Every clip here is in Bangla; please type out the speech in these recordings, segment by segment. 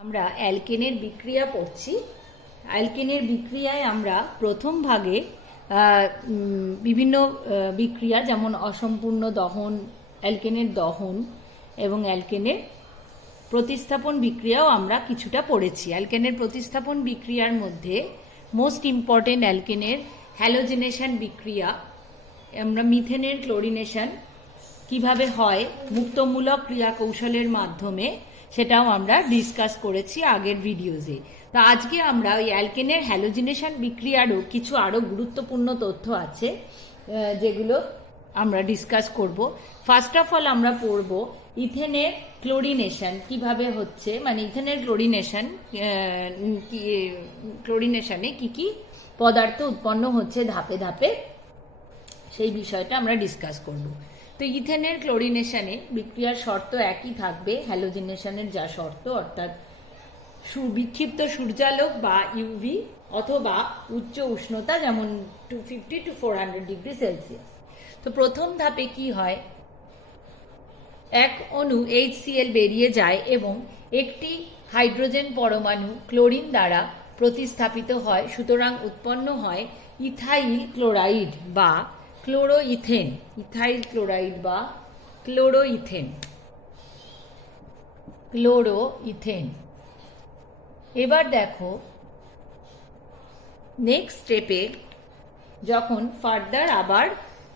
আমরা অ্যালকেনের বিক্রিয়া পড়ছি। অ্যালকেনের বিক্রিয়ায় আমরা প্রথম ভাগে বিভিন্ন বিক্রিয়া যেমন অসম্পূর্ণ দহন, অ্যালকেনের দহন এবং অ্যালকেনের প্রতিস্থাপন বিক্রিয়াও আমরা কিছুটা পড়েছি। অ্যালকেনের প্রতিস্থাপন বিক্রিয়ার মধ্যে মোস্ট ইম্পর্টেন্ট অ্যালকেনের হ্যালোজেনেশন বিক্রিয়া, আমরা মিথেনের ক্লোরিনেশন কিভাবে হয় মুক্তমূলক ক্রিয়া কৌশলের মাধ্যমে, সেটাও আমরা ডিসকাস করেছি আগের ভিডিওজে। তো আজকে আমরা ওই অ্যালকেনের হ্যালোজিনেশন বিক্রিয়ারও কিছু আরও গুরুত্বপূর্ণ তথ্য আছে যেগুলো আমরা ডিসকাস করব। ফার্স্ট অফ অল আমরা পড়ব ইথেনের ক্লোরিনেশন কিভাবে হচ্ছে, মানে ইথেনের ক্লোরিনেশনে কি কি পদার্থ উৎপন্ন হচ্ছে ধাপে ধাপে, সেই বিষয়টা আমরা ডিসকাস করব। তো ইথেনের ক্লোরিনেশনে বিক্রিয়ার শর্ত একই থাকবে হ্যালোজিনেশনের যা শর্ত, অর্থাৎ বিক্ষিপ্ত সূর্যালোক বা ইউভি অথবা উচ্চ উষ্ণতা যেমন 250 to 400 ডিগ্রি সেলসিয়াস। তো প্রথম ধাপে কি হয়, এক অণু HCl বেরিয়ে যায় এবং একটি হাইড্রোজেন পরমাণু ক্লোরিন দ্বারা প্রতিস্থাপিত হয়, সুতরাং উৎপন্ন হয় ইথাইল ক্লোরাইড বা ক্লোরোইথেন। ইথাইল ক্লোরাইড বা ক্লোরোইথেন। এবার দেখো নেক্সট স্টেপে যখন ফার্দার আবার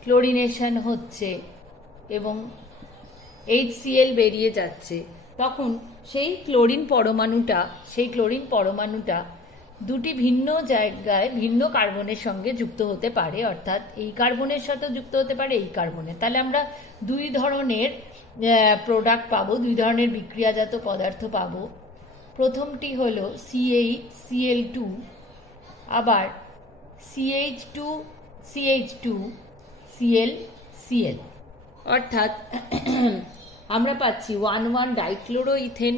ক্লোরিনেশন হচ্ছে এবং HCl বেরিয়ে যাচ্ছে, তখন সেই ক্লোরিন পরমাণুটা দুটি ভিন্ন জায়গায় ভিন্ন কার্বনের সঙ্গে যুক্ত হতে পারে, অর্থাৎ এই কার্বনের সাথে যুক্ত হতে পারে এই কার্বনের। তাহলে আমরা দুই ধরনের প্রোডাক্ট পাবো, দুই ধরনের বিক্রিয়াজাত পদার্থ পাবো। প্রথমটি হলো CH2, আবার CH2CH2Cl, অর্থাৎ আমরা পাচ্ছি 1,1 ডাইক্লোরোইথেন,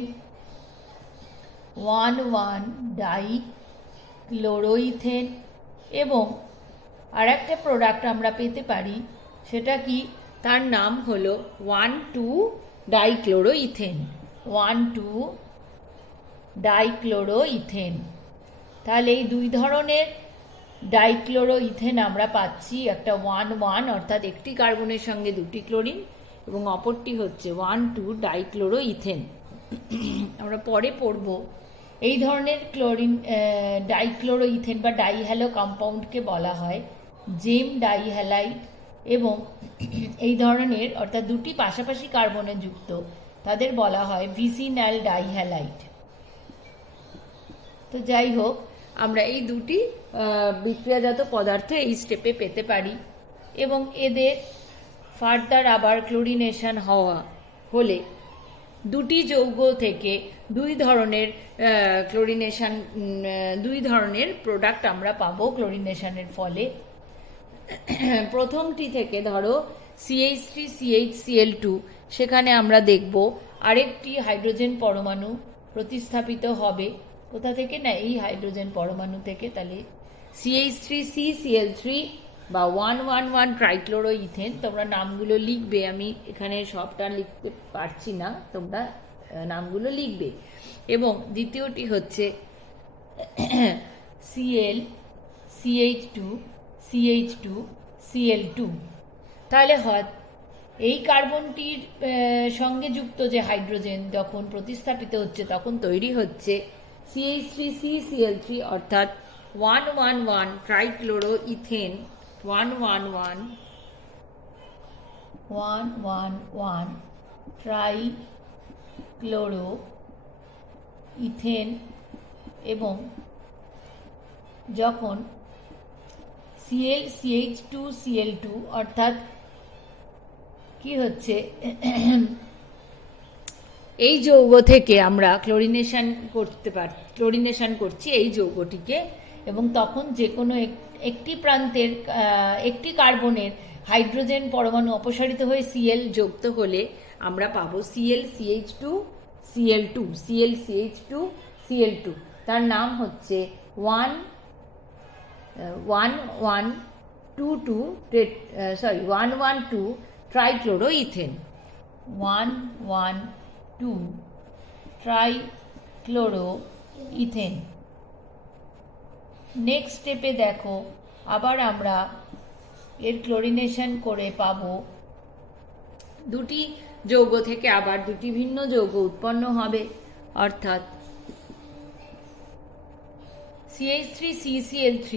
1,1 ডাইক্লোরোইথেন, এবং আর একটা প্রোডাক্ট আমরা পেতে পারি, সেটা কি, তার নাম হলো 1,2 ডাইক্লোরোইথেন, 1,2 ডাইক্লোরোইথেন। তাহলে এই দুই ধরনের ডাইক্লোরোইথেন আমরা পাচ্ছি, একটা 1,1 অর্থাৎ একটি কার্বনের সঙ্গে দুটি ক্লোরিন, এবং অপরটি হচ্ছে 1,2 ডাইক্লোরোইথেন। আমরা পরে পড়ব এই ধরনের ডাইক্লোরোইথেন বা ডাইহ্যালো কম্পাউন্ডকে বলা হয় জেম ডাইহ্যালাইড, এবং এই ধরনের অর্থাৎ দুটি পাশাপাশি কার্বনে যুক্ত তাদের বলা হয় ভিসিনাল ডাইহ্যালাইড। তো যাই হোক, আমরা এই দুটি বিক্রিয়াজাত পদার্থ এই স্টেপে পেতে পারি, এবং এদের ফার্দার আবার ক্লোরিনেশন হলে দুটি যৌগ থেকে দুই ধরনের প্রোডাক্ট আমরা পাবো ক্লোরিনেশনের ফলে। প্রথমটি থেকে ধরো CH3CHCl2, সেখানে আমরা দেখব আরেকটি হাইড্রোজেন পরমাণু প্রতিস্থাপিত হবে কোথা থেকে, না এই হাইড্রোজেন পরমাণু থেকে। তাহলে CH3CCl3 বা 1,1,1 ট্রাইক্লোরোইথেন, তোমরা নামগুলো লিখবে, আমি এখানে সবটা লিখতে পারছি না, তোমরা নামগুলো লিখবে। এবং দ্বিতীয়টি হচ্ছে CH2CH2Cl2। তাহলে এই কার্বনটির সঙ্গে যুক্ত যে হাইড্রোজেন যখন প্রতিস্থাপিত হচ্ছে তখন তৈরি হচ্ছে CH3CCl3, অর্থাৎ 1,1,1 ট্রাইক্লোরোইথেন, 1,1,1 ট্রাইক্লোরোইথেন। এবং যখন CH2Cl2, অর্থাৎ কি হচ্ছে, এই যৌগ থেকে আমরা ক্লোরিনেশন করছি এই যৌগটিকে, এবং তখন যে কোনো একটি প্রান্তের একটি কার্বনের হাইড্রোজেন পরমাণু অপসারিত হয়ে Cl যুক্ত হলে আমরা পাবো ClCH2Cl2, তার নাম হচ্ছে 1,1,2 trichloroethane, 1,1,2 trichloroethane. Chloro ethane. Next স্টেপে দেখো আবার আমরা এর ক্লোরিনেশন করে পাবো দুটি যৌগ থেকে আবার দুটি ভিন্ন যৌগ উৎপন্ন হবে, অর্থাৎ CH3CCl3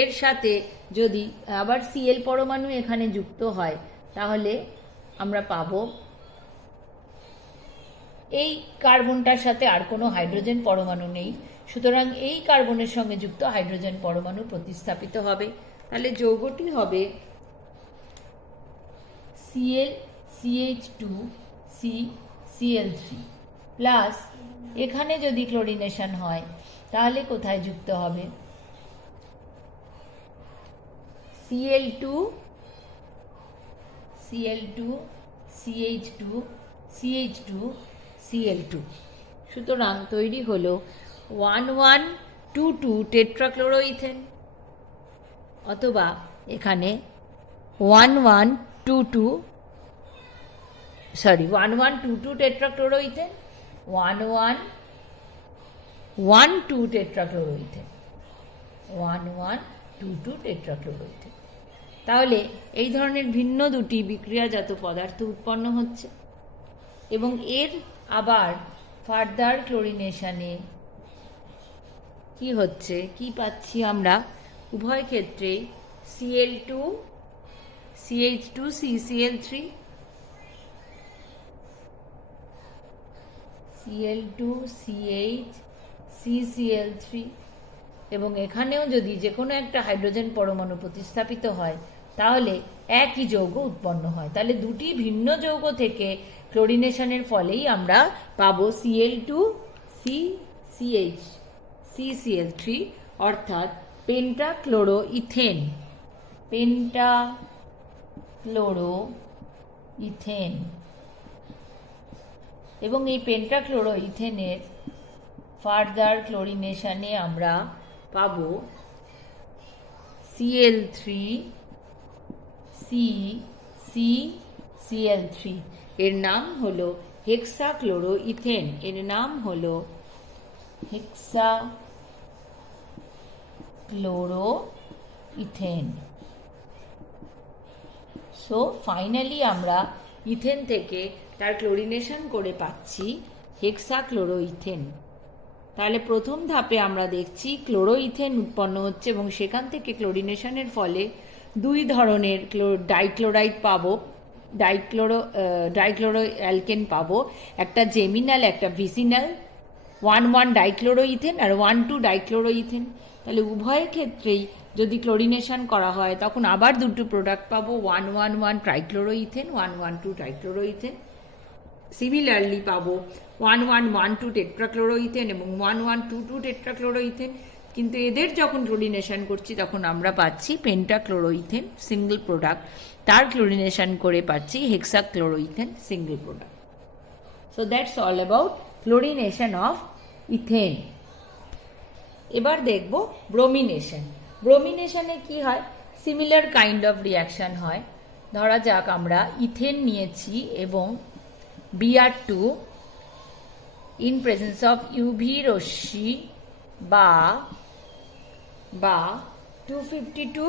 এর সাথে যদি আবার Cl পরমাণু এখানে যুক্ত হয় তাহলে আমরা পাবো এই কার্বনটার সাথে আর কোনো হাইড্রোজেন পরমাণু নেই, সুতরাং এই কার্বনের সঙ্গে যুক্ত হাইড্রোজেন পরমাণু প্রতিস্থাপিত হবে। তাহলে যৌগটি হবে ClCH2CCl3 প্লাস এখানে যদি ক্লোরিনেশন হয় তাহলে কোথায় যুক্ত হবে Cl2CH2CH2Cl2। সুতরাং তৈরি হলো 1122 টেট্রাক্লোরোইথেন, অথবা এখানে 1122 টেট্রাক্লোরোইথেন, 1112 টেট্রাক্লোরোইথেন, 1122 টেট্রাক্লোরোইথেন। তাহলে এই ধরনের ভিন্ন দুটি বিক্রিয়াজাত পদার্থ উৎপন্ন হচ্ছে এবং এর আবার ফার্দার ক্লোরিনেশনে কি হচ্ছে, কি পাচ্ছি আমরা উভয় ক্ষেত্রে Cl2CH2CCl3, Cl2CHCCl3 এবং এখানেও যদি যে কোনো একটা হাইড্রোজেন পরমাণু প্রতিস্থাপিত হয় তাহলে একই যৌগ উৎপন্ন হয়। তাহলে দুটি ভিন্ন যৌগ থেকে ক্লোরিনেশনের ফলেই আমরা পাবো Cl2CCH CCl3 অর্থাৎ পেন্টাক্লোরোইথেন। পেন্টাক্লোরোইথেন এবং এই পেন্টাক্লোরোইথেনের ফার্দার ক্লোরিনেশনে আমরা পাবো Cl3CCCl3। এর নাম হলো হেক্সাক্লোরোইথেন, এর নাম হলো হেক্সাক্লোরোইথেন। সো ফাইনালি আমরা ইথেন থেকে তার ক্লোরিনেশন করে পাচ্ছি হেক্সাক্লোরোইথেন। তাহলে প্রথম ধাপে আমরা দেখছি ক্লোরোইথেন উৎপন্ন হচ্ছে এবং সেখান থেকে ক্লোরিনেশনের ফলে দুই ধরনের ডাইক্লোরাইড পাবো, ডাইক্লোরো অ্যালকেন পাবো, একটা জেমিনাল একটা ভিসিনাল, 1,1 ডাইক্লোরোইথেন আর 1,2 ডাইক্লোরোইথেন। তাহলে উভয় ক্ষেত্রেই যদি ক্লোরিনেশন করা হয় তখন আবার দুটো প্রোডাক্ট পাবো, 1,1,1 ট্রাইক্লোরোইথেন, 1,1,2 ট্রাইক্লোরোইথেন। সিমিলারলি পাবো 1,1,1,2 টেট্রাক্লোরোইথেন এবং 1,1,2,2 টেট্রাক্লোরোইথেন। কিন্তু এদের যখন ক্লোরিনেশন করছি তখন আমরা পাচ্ছি পেন্টাক্লোরোইথেন সিঙ্গল প্রোডাক্ট, তার ক্লোরিনেশন করে পাচ্ছি hexachloroethane single product. So that's all about chlorination of ethane. এবার দেখব ব্রোমিনেশন। ব্রোমিনেশনে কি হয়, সিমিলার কাইন্ড অফ রিয়াকশন হয়। ধরা যাক আমরা ইথেন নিয়েছি এবং Br2 in presence of UV রশ্মি বা 250 to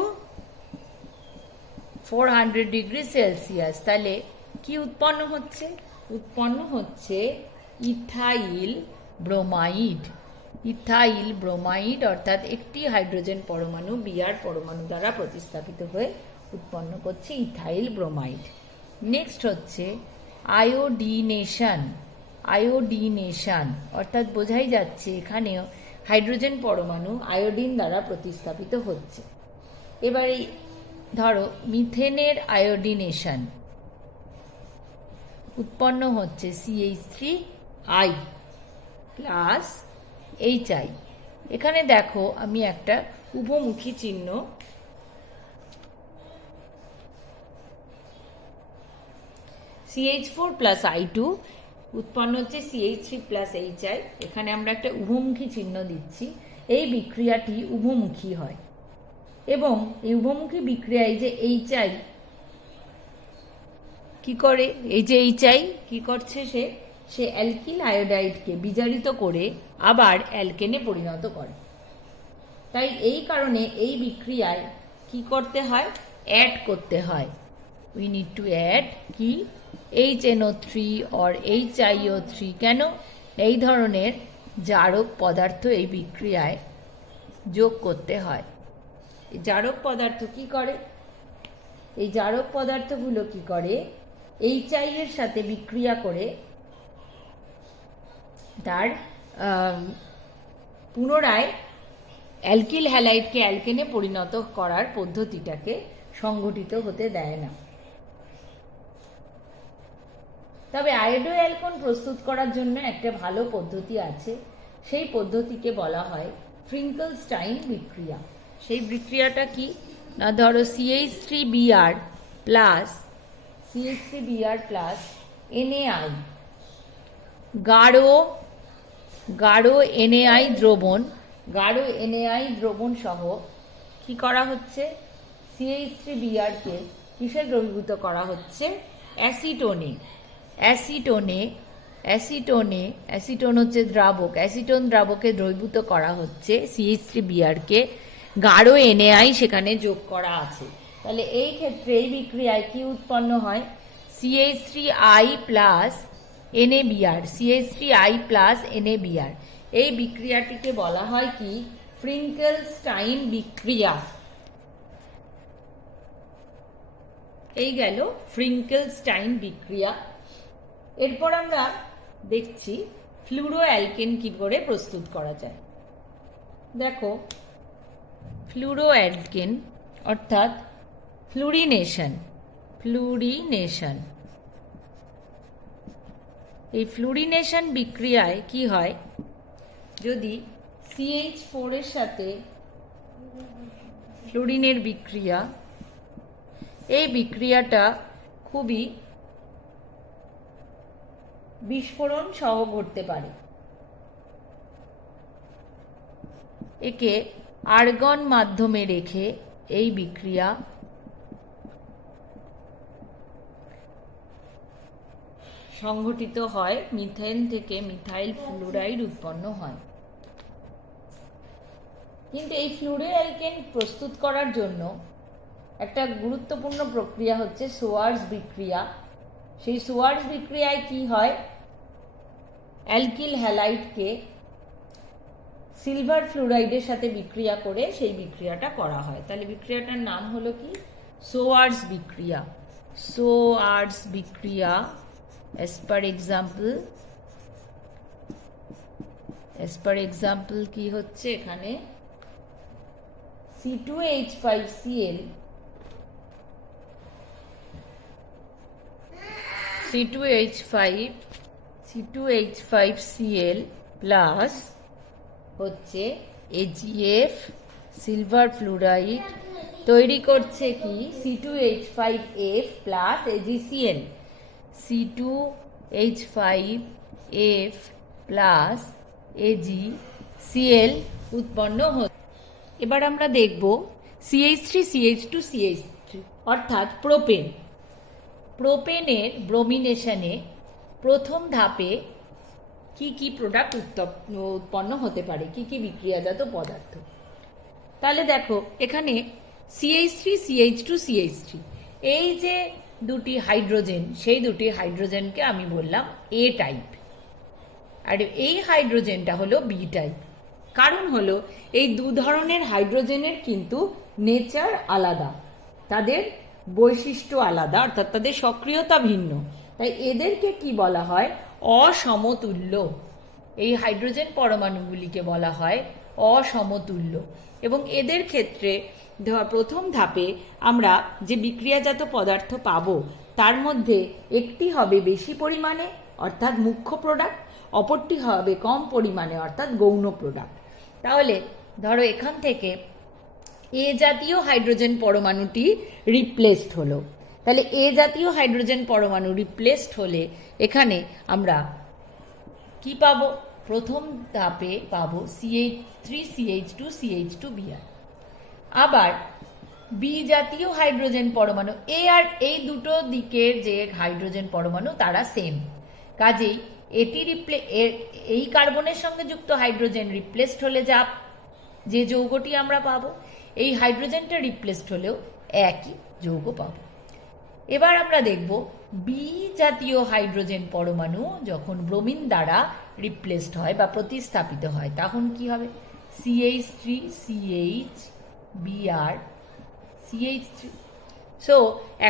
400 ডিগ্রি সেলসিয়াস। তাহলে কি উৎপন্ন হচ্ছে? উৎপন্ন হচ্ছে ইথাইল ব্রোমাইড। ইথাইল ব্রোমাইড অর্থাৎ একটি হাইড্রোজেন পরমাণু Br পরমাণু দ্বারা প্রতিস্থাপিত হয়ে উৎপন্ন করছে ইথাইল ব্রোমাইড। নেক্সট হচ্ছে আয়োডিনেশন। আয়োডিনেশন অর্থাৎ বোঝাই যাচ্ছে এখানেও হাইড্রোজেন পরমাণু আয়োডিন দ্বারা প্রতিস্থাপিত হচ্ছে। এবারে ধরো মিথেনের আয়োডিনেশন, উৎপন্ন হচ্ছে CH3I প্লাস HI। এখানে দেখো আমি একটা উভমুখী চিহ্ন CH4 প্লাস I2 উৎপন্ন হচ্ছে CH3 প্লাস HI। এখানে আমরা একটা উভমুখী চিহ্ন দিচ্ছি। এই বিক্রিয়াটি উভমুখী হয় এবং এই উভমুখী বিক্রিয়ায় যে HI কি করে, এই যে HI কি করছে, সে অ্যালকিল আয়োডাইডকে বিজারিত করে আবার অ্যালকেনে পরিণত করে। তাই এই কারণে এই বিক্রিয়ায় কি করতে হয়, অ্যাড করতে হয়। উই নিড টু অ্যাড কি, HNO3 অর HiO3। কেন? এই ধরনের জারক পদার্থ এই বিক্রিয়ায় যোগ করতে হয়। জারক পদার্থ কি করে? এই জারক পদার্থগুলো কি করে, HI এর সাথে বিক্রিয়া করে তার পুনরায় অ্যালকিল হ্যালাইডকে অ্যালকেনে পরিণত করার পদ্ধতিটাকে সংগঠিত হতে দেয় না। তবে আয়োডো অ্যালকোন প্রস্তুত করার জন্য একটা ভালো পদ্ধতি আছে, সেই পদ্ধতিকে বলা হয় ফ্রিঙ্কেলস্টাইন বিক্রিয়া। সেই বিক্রিয়াটা কি না, ধরো CH3Br প্লাস NaI, গাঢ় NaI দ্রবণ সহ কি করা হচ্ছে, CH3Br কে কিসে দ্রবীভূত করা হচ্ছে, অ্যাসিটোন হচ্ছে দ্রাবক, অ্যাসিটোন দ্রাবকে দ্রবীভূত করা হচ্ছে CH3Br কে, গাঢ় NaI সেখানে যোগ করা আছে। তাহলে এই ক্ষেত্রে এই বিক্রিয়ায় কি উৎপন্ন হয়, CH3I প্লাস NaBr। এই বিক্রিয়াটিকে বলা হয় কি, ফ্রিঙ্কেলস্টাইন বিক্রিয়া। এই গেল ফ্রিঙ্কেলস্টাইন বিক্রিয়া। এরপর আমরা দেখছি ফ্লুরো অ্যালকেন কি করে প্রস্তুত করা যায়। দেখো, ফ্লুরো অ্যালকেন অর্থাৎ ফ্লুরিনেশন, এই ফ্লুরিনেশন বিক্রিয়ায় কি হয়, যদি CH4 এর সাথে ফ্লুরিনের বিক্রিয়া, এই বিক্রিয়াটা খুবই বিস্ফোরণ সহ ঘটতে পারে। একে আর্গন মাধ্যমে রেখে এই বিক্রিয়া সংঘটিত হয়, মিথেন থেকে মিথাইল ফ্লুরাইড উৎপন্ন হয়। কিন্তু এই ফ্লুরো অ্যালকেন প্রস্তুত করার জন্য একটা গুরুত্বপূর্ণ প্রক্রিয়া হচ্ছে সোয়ার্স বিক্রিয়া। সেই সোয়ার্স বিক্রিয়ায় কি হয়, অ্যালকিল হ্যালাইডকে সিলভার ফ্লুরাইডের সাথে বিক্রিয়া করে সেই বিক্রিয়াটা করা হয়। তাহলে বিক্রিয়াটার নাম হলো কি, সোয়ার্স বিক্রিয়া। as per example কি হচ্ছে এখানে, C2H5Cl প্লাস হচ্ছে AgF সিলভার ফ্লুরাইড তৈরি করছে কি, C2H5F plus AgCl, C2H5F plus AgCl উৎপন্ন হচ্ছে। এবার আমরা দেখব CH3CH2CH3 অর্থাৎ প্রোপেনের ব্রোমিনেশনে প্রথম ধাপে কি কি প্রোডাক্ট উৎপন্ন হতে পারে, কি কি বিক্রিয়াজাত পদার্থ। তাহলে দেখো এখানে CH3CH2CH3, এই যে দুটি হাইড্রোজেন, সেই দুটি হাইড্রোজেনকে আমি বললাম A টাইপ, আর এই হাইড্রোজেনটা হলো B টাইপ। কারণ হলো এই দু ধরনের হাইড্রোজেনের কিন্তু নেচার আলাদা, তাদের বৈশিষ্ট্য আলাদা, অর্থাৎ তাদের সক্রিয়তা ভিন্ন। তাই এদেরকে কি বলা হয়, অসমতুল্য। এই হাইড্রোজেন পরমাণুগুলিকে বলা হয় অসমতুল্য। এবং এদের ক্ষেত্রে প্রথম ধাপে আমরা যে বিক্রিয়াজাত পদার্থ পাবো, তার মধ্যে একটি হবে বেশি পরিমাণে অর্থাৎ মুখ্য প্রোডাক্ট, অপরটি হবে কম পরিমাণে অর্থাৎ গৌণ প্রোডাক্ট। তাহলে ধরো এখান থেকে এ জাতীয় হাইড্রোজেন পরমাণুটি রিপ্লেসড হলো। তাহলে এ জাতীয় হাইড্রোজেন পরমাণু রিপ্লেসড হলে এখানে আমরা কি পাবো, প্রথম ধাপে পাবো CH3CH2CH2Br। আবার বি জাতীয় হাইড্রোজেন পরমাণু, এ আর এই দুটো দিকের যে হাইড্রোজেন পরমাণু তারা সেম, কাজেই এটি এই কার্বনের সঙ্গে যুক্ত হাইড্রোজেন রিপ্লেসড হলে যে যৌগটি আমরা পাবো, এই হাইড্রোজেনটা রিপ্লেসড হলেও একই যৌগ পাবো। এবার আমরা দেখব বি জাতীয় হাইড্রোজেন পরমাণু যখন ব্রোমিন দ্বারা রিপ্লেসড হয় বা প্রতিস্থাপিত হয় তখন কি হবে? CH3 CH Br CH3। So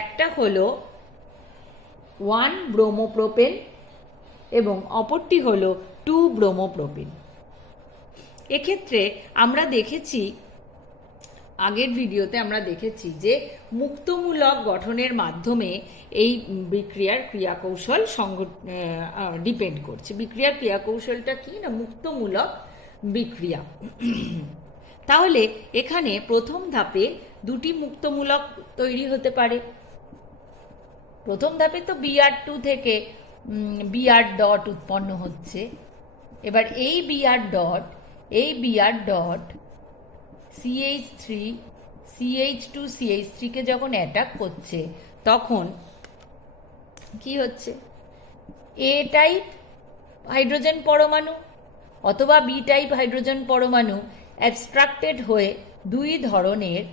একটা হলো 1 ব্রোমোপ্রোপেন এবং অপরটি হলো 2 ব্রোমোপ্রোপেন। এক্ষেত্রে আমরা দেখেছি, আগের ভিডিওতে আমরা দেখেছি যে মুক্তমূলক গঠনের মাধ্যমে এই বিক্রিয়ার ক্রিয়াকৌশল ডিপেন্ড করছে। বিক্রিয়ার ক্রিয়াকৌশলটা কি না? মুক্তমূলক বিক্রিয়া। তাহলে এখানে প্রথম ধাপে দুটি মুক্তমূলক তৈরি হতে পারে। প্রথম ধাপে তো Br2 থেকে Br ডট উৎপন্ন হচ্ছে। এবার এই Br dot CH3 CH2 CH3 কে যখন অ্যাটাক করছে তখন কি হচ্ছে? A টাইপ হাইড্রোজেন পরমাণু অথবা B টাইপ হাইড্রোজেন পরমাণু অ্যাবস্ট্রাক্টেড হয়ে দুই ধরনের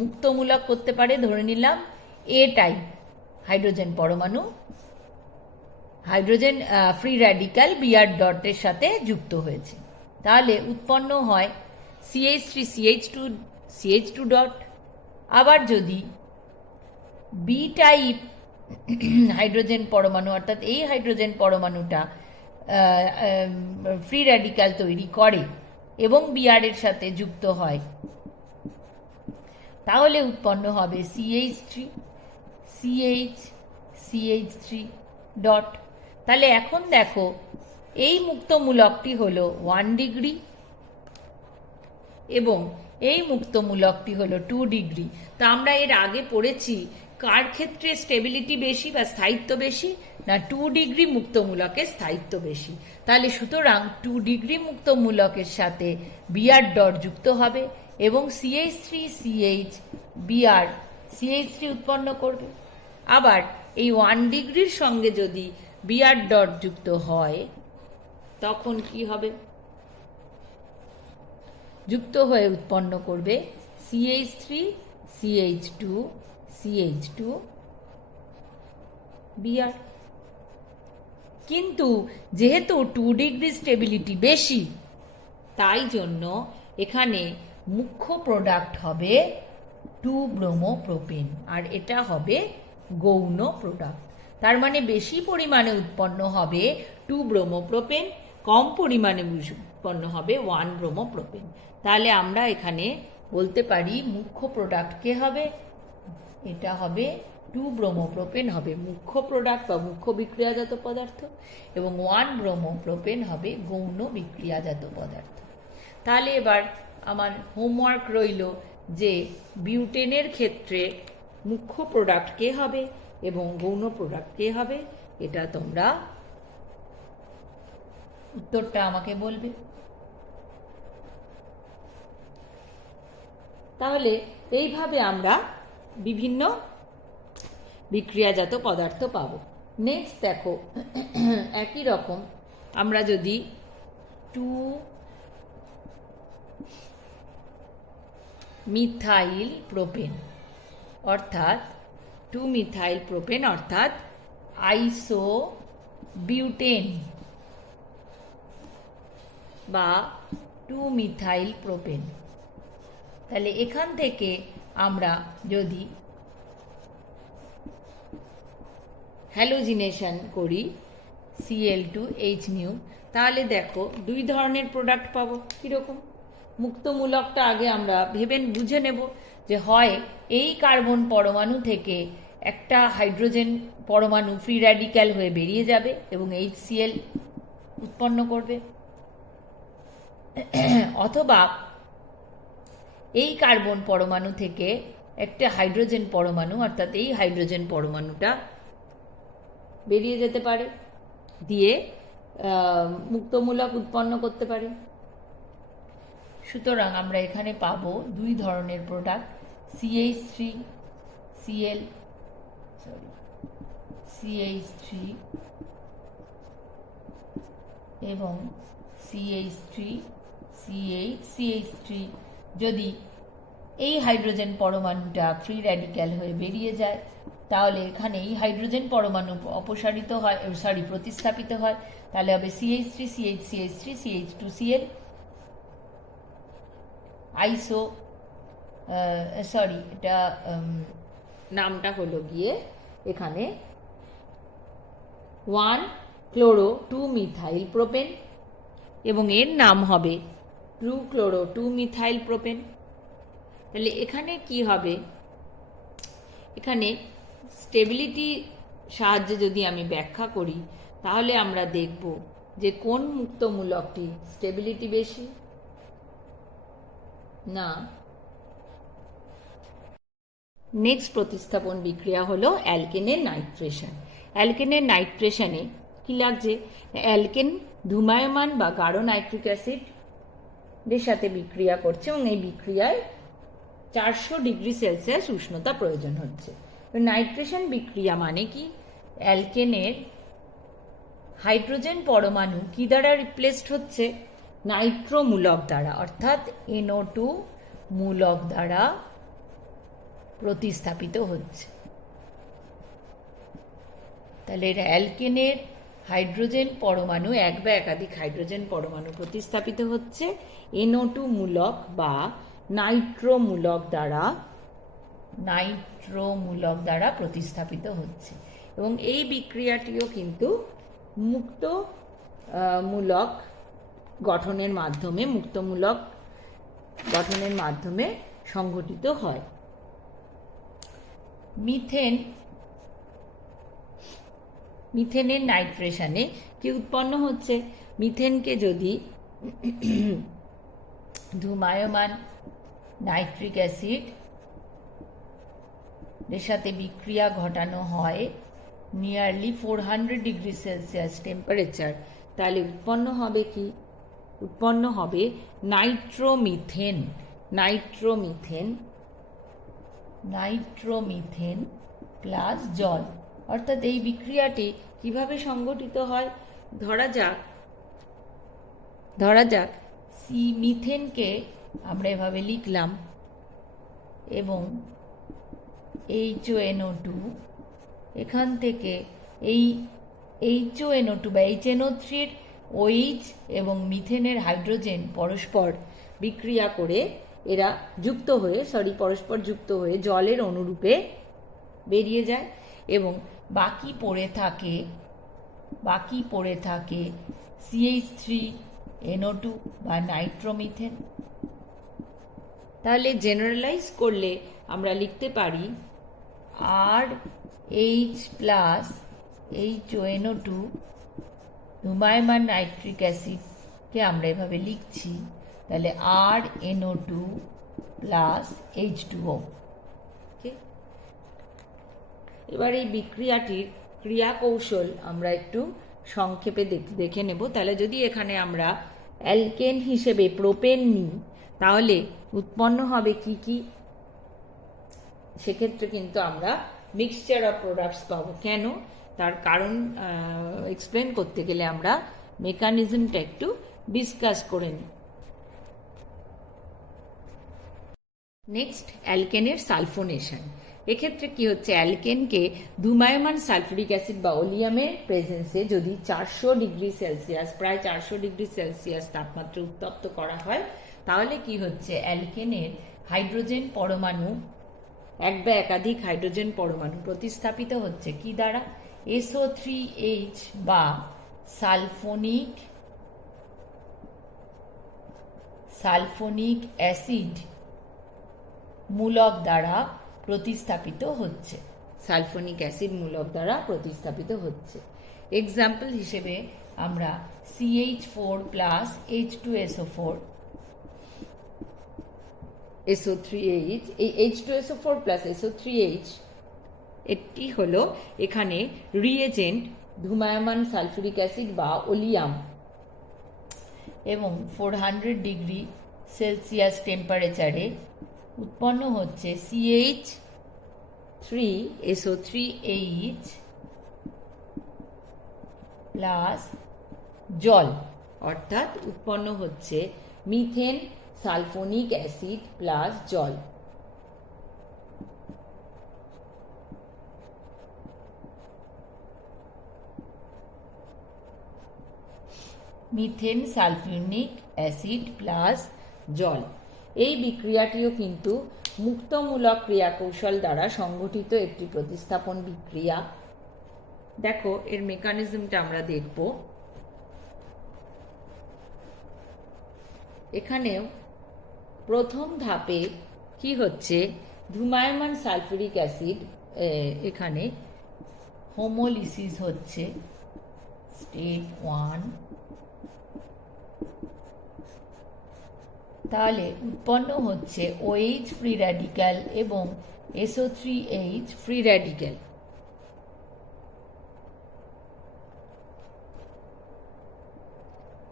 মুক্তমূলক করতে পারে। ধরে নিলাম A টাইপ হাইড্রোজেন পরমাণু হাইড্রোজেন ফ্রি র্যাডিক্যাল Br ডটের সাথে যুক্ত হয়েছে, তাহলে উৎপন্ন হয় CH3 CH2 ডট। আবার যদি বি টাইপ হাইড্রোজেন পরমাণু অর্থাৎ এই হাইড্রোজেন পরমাণুটা ফ্রি র্যাডিক্যাল তৈরি করে এবং Br এর সাথে যুক্ত হয়, তাহলে উৎপন্ন হবে CH3 ডট। তাহলে এখন দেখো এই মুক্তমূলকটি হলো 1 ডিগ্রি এবং এই মুক্তমূলকটি হলো 2 ডিগ্রি। তা আমরা এর আগে পড়েছি কার ক্ষেত্রে স্টেবিলিটি বেশি বা স্থায়িত্ব বেশি না? 2 ডিগ্রি মুক্তমূলকের স্থায়িত্ব বেশি। তাহলে সুতরাং 2 ডিগ্রি মুক্তমূলকের সাথে Br ডট যুক্ত হবে এবং CH3 CH Br CH3 উৎপন্ন করবে। আবার এই 1 ডিগ্রির সঙ্গে যদি Br ডট যুক্ত হয় তখন কি হবে? যুক্ত হয়ে উৎপন্ন করবে CH3 CH2 Br। কিন্তু যেহেতু 2 ডিগ্রি স্টেবিলিটি বেশি, তাই জন্য এখানে মুখ্য প্রোডাক্ট হবে 2 ব্রোমোপ্রোপেন আর এটা হবে গৌণ প্রোডাক্ট। তার মানে বেশি পরিমাণে উৎপন্ন হবে 2 ব্রোমোপ্রোপেন, কম পরিমাণে উৎপন্ন হবে 1 ব্রোমোপ্রোপেন। তাহলে আমরা এখানে বলতে পারি মুখ্য প্রোডাক্ট কে হবে? এটা হবে 2 ব্রোমোপ্রোপেন হবে মুখ্য প্রোডাক্ট বা মুখ্য বিক্রিয়াজাত পদার্থ এবং 1 ব্রোমোপ্রোপেন হবে গৌণ বিক্রিয়াজাত পদার্থ। তাহলে এবার আমার হোমওয়ার্ক রইল যে বিউটেনের ক্ষেত্রে মুখ্য প্রোডাক্ট কে হবে এবং গৌণ প্রোডাক্ট কে হবে, এটা তোমরা উত্তরটা আমাকে বলবে। তাহলে এইভাবে আমরা বিভিন্ন বিক্রিয়াজাত পদার্থ পাব। নেক্সট দেখো, একই রকম আমরা যদি 2 মিথাইল প্রোপেন অর্থাৎ আইসোবিউটেন বা 2 মিথাইল প্রোপেন, তাহলে এখান থেকে আমরা যদি হ্যালোজিনেশন করি Cl2H নিউ, তাহলে দেখো দুই ধরনের প্রোডাক্ট পাবো। কীরকম? মুক্তমূলকটা আগে আমরা বুঝে নেব যে হয় এই কার্বন পরমাণু থেকে একটা হাইড্রোজেন পরমাণু ফ্রি র্যাডিক্যাল হয়ে বেরিয়ে যাবে এবং HCl উৎপন্ন করবে, অথবা এই কার্বন পরমাণু থেকে একটা হাইড্রোজেন পরমাণু অর্থাৎ এই হাইড্রোজেন পরমাণুটা বেরিয়ে যেতে পারে, দিয়ে মুক্তমূলক উৎপন্ন করতে পারে। সুতরাং আমরা এখানে পাবো দুই ধরনের প্রোডাক্ট, CH3 এবং CH3 যদি এই হাইড্রোজেন পরমাণুটা ফ্রি র্যাডিক্যাল হয়ে বেরিয়ে যায়, তাহলে এখানে এই হাইড্রোজেন পরমাণু অপসারিত হয়, প্রতিস্থাপিত হয়, তাহলে হবে CH3 আইসো এটা নামটা হলো গিয়ে এখানে 1-chloro-2-মিথাইল প্রোপেন এবং এর নাম হবে 2-chloro-2-মিথাইল প্রোপেন। তাহলে এখানে কি হবে, এখানে স্টেবিলিটি সাহায্যে যদি আমি ব্যাখ্যা করি তাহলে আমরা দেখব যে কোন মুক্তমূলকটি স্টেবিলিটি বেশি না। নেক্সট প্রতিস্থাপন বিক্রিয়া হলো অ্যালকেনের নাইট্রেশন। অ্যালকেনের নাইট্রেশনে কি লাগছে, অ্যালকেন ধূমায়মান বা গাঢ় নাইট্রিক অ্যাসিডের সাথে বিক্রিয়া করছে এবং এই বিক্রিয়ায় 400 ডিগ্রি সেলসিয়াস উষ্ণতা প্রয়োজন হচ্ছে। নাইট্রেশন বিক্রিয়া মানে কি, অ্যালকেনের হাইড্রোজেন পরমাণু কি দ্বারা রিপ্লেসড হচ্ছে, নাইট্রো মূলক দ্বারা, অর্থাৎ NO2 মূলক দ্বারা প্রতিস্থাপিত হচ্ছে। তাহলে এটা অ্যালকেনের হাইড্রোজেন পরমাণু, এক বা একাধিক হাইড্রোজেন পরমাণু প্রতিস্থাপিত হচ্ছে NO2 মূলক বা নাইট্রো মূলক দ্বারা প্রতিস্থাপিত হচ্ছে। এবং এই বিক্রিয়াটিও কিন্তু মুক্তমূলক গঠনের মাধ্যমে সংঘটিত হয়। মিথেনের নাইট্রেশনে কি উৎপন্ন হচ্ছে, মিথেনকে যদি ধূমায়মান নাইট্রিক অ্যাসিড এর সাথে বিক্রিয়া ঘটানো হয় নিয়ারলি 400 ডিগ্রি সেলসিয়াস টেম্পারেচার, তাহলে উৎপন্ন হবে নাইট্রোমিথেন প্লাস জল। অর্থাৎ এই বিক্রিয়াটি কিভাবে সংঘটিত হয়, ধরা যাক মিথেনকে আমরা এভাবে লিখলাম এবং HONO2, এখান থেকে এই HONO2 বা HNO3 এর OH এবং মিথেনের হাইড্রোজেন পরস্পর যুক্ত হয়ে জলের অনুরূপে বেরিয়ে যায় এবং বাকি পড়ে থাকে CH3NO2 বা নাইট্রোমিথেন। তাহলে জেনারেলাইজ করলে আমরা লিখতে পারি RH প্লাস HONO2 ধূমায়মান নাইট্রিক অ্যাসিডকে আমরা এভাবে লিখছি, তাহলে RNO2 প্লাস H2O। এবার এই বিক্রিয়াটির ক্রিয়া কৌশল আমরা একটু সংক্ষেপে দেখে নেব। তাহলে যদি এখানে আমরা অ্যালকেন হিসেবে প্রোপেন নিই তাহলে উৎপন্ন হবে কি, সেক্ষেত্রে কিন্তু আমরা মিক্সচার অফ প্রোডাক্টস পাবো। কেন, তার কারণ এক্সপ্লেন করতে গেলে আমরা মেকানিজমটা একটু ডিসকাস করে নিই। নেক্সট, অ্যালকেনের সালফোনেশন। এক্ষেত্রে কি হচ্ছে, অ্যালকেনকে ধূমায়মান সালফুরিক অ্যাসিড বা ওলিয়ামের প্রেজেন্সে যদি 400 ডিগ্রি সেলসিয়াস প্রায় 400 ডিগ্রি সেলসিয়াস তাপমাত্রা উত্তপ্ত করা হয়, তাহলে কি হচ্ছে, অ্যালকেনের হাইড্রোজেন পরমাণু, এক বা একাধিক হাইড্রোজেন পরমাণু প্রতিস্থাপিত হচ্ছে কি দ্বারা, SO3H বা সালফোনিক অ্যাসিড মূলক দ্বারা প্রতিস্থাপিত হচ্ছে। এক্সাম্পল হিসেবে আমরা CH4 প্লাস H2SO4 SO3H, এই H2SO4 প্লাস SO3H এটি হলো এখানে রিএজেন্ট ধূমায়মান সালফুরিক অ্যাসিড বা ওলিয়াম এবং 400 ডিগ্রি সেলসিয়াস টেম্পারেচারে উৎপন্ন হচ্ছে CH3SO3H প্লাস জল। অর্থাৎ উৎপন্ন হচ্ছে মিথেন সালফোনিক অ্যাসিড প্লাস জল। মিথেন সালফোনিক অ্যাসিড প্লাস জল। এই বিক্রিয়াটিও কিন্তু মুক্তমূলক ক্রিয়াকৌশল দ্বারা সংগঠিত একটি প্রতিস্থাপন বিক্রিয়া। দেখো এর মেকানিজমটা আমরা দেখব। এখানেও প্রথম ধাপে কি হচ্ছে, ধূমায়মান সালফিউরিক অ্যাসিড এখানে হোমোলিসিস হচ্ছে স্টেপ 1। তাহলে উৎপন্ন হচ্ছে OH ফ্রি র্যাডিক্যাল এবং SO3H ফ্রি র্যাডিক্যাল।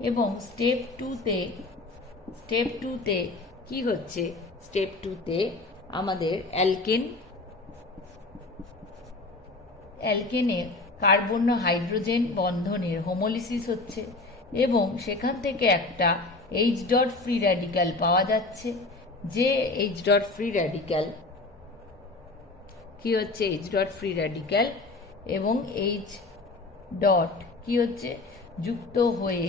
এবং স্টেপ 2তে কি হচ্ছে, স্টেপ 2তে আমাদের অ্যালকেনে কার্বন হাইড্রোজেন বন্ধনের হোমোলিসিস হচ্ছে এবং সেখান থেকে একটা H ডট ফ্রি র্যাডিক্যাল পাওয়া যাচ্ছে। যে H ডট ফ্রি র্যাডিক্যাল কি হচ্ছে, H ডট ফ্রি র্যাডিক্যাল এবং H ডট কি হচ্ছে, যুক্ত হয়ে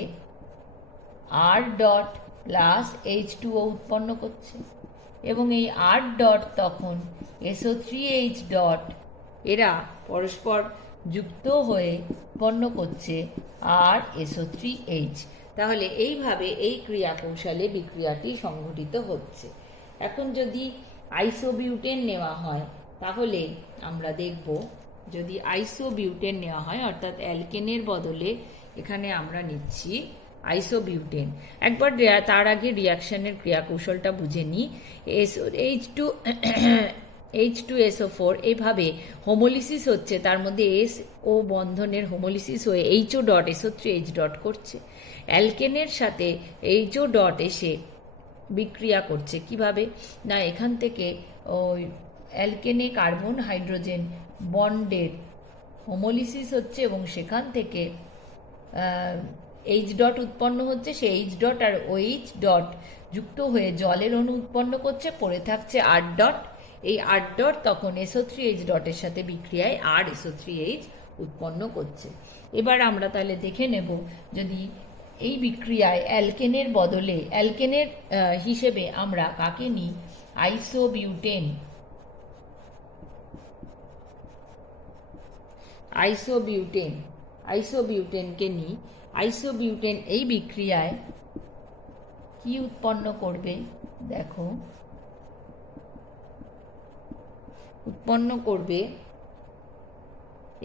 R ডট প্লাস H2O উৎপন্ন করছে এবং এই R ডট তখন SO3H ডট, এরা পরস্পর যুক্ত হয়ে উৎপন্ন করছে আর SO3H। তাহলে এইভাবে এই ক্রিয়া কৌশলে বিক্রিয়াটি সংঘটিত হচ্ছে। এখন যদি আইসোবিউটেন নেওয়া হয় তাহলে আমরা দেখব, যদি আইসোবিউটেন নেওয়া হয় অর্থাৎ অ্যালকেনের বদলে এখানে আমরা নিচ্ছি আইসোবিউটেন। একবার তার আগে রিয়াকশনের ক্রিয়া কৌশলটা বুঝে নিই। H2SO4 এইভাবে হোমোলিসিস হচ্ছে, তার মধ্যে SO বন্ধনের হোমোলিসিস হয়ে HO ডট SO3H ডট করছে। অ্যালকেনের সাথে HO ডট এসে বিক্রিয়া করছে কিভাবে না, এখান থেকে ওই অ্যালকেনে কার্বন হাইড্রোজেন বন্ডের হোমোলিসিস হচ্ছে এবং সেখান থেকে H ডট উৎপন্ন হচ্ছে। সেই H ডট আর OH ডট যুক্ত হয়ে জলের অণু উৎপন্ন করছে, পড়ে থাকছে R ডট। এই R ডট তখন SO3H ডটের সাথে বিক্রিয়ায় R SO3H উৎপন্ন করছে। এবার আমরা তাহলে দেখে নেব, যদি এই বিক্রিয়ায় অ্যালকেনের বদলে অ্যালকেনের হিসেবে আমরা কাকে নিই, আইসোবিউটেনকে নিই। আইসোবিউটেন এই বিক্রিয়ায় কি উৎপন্ন করবে, দেখো উৎপন্ন করবে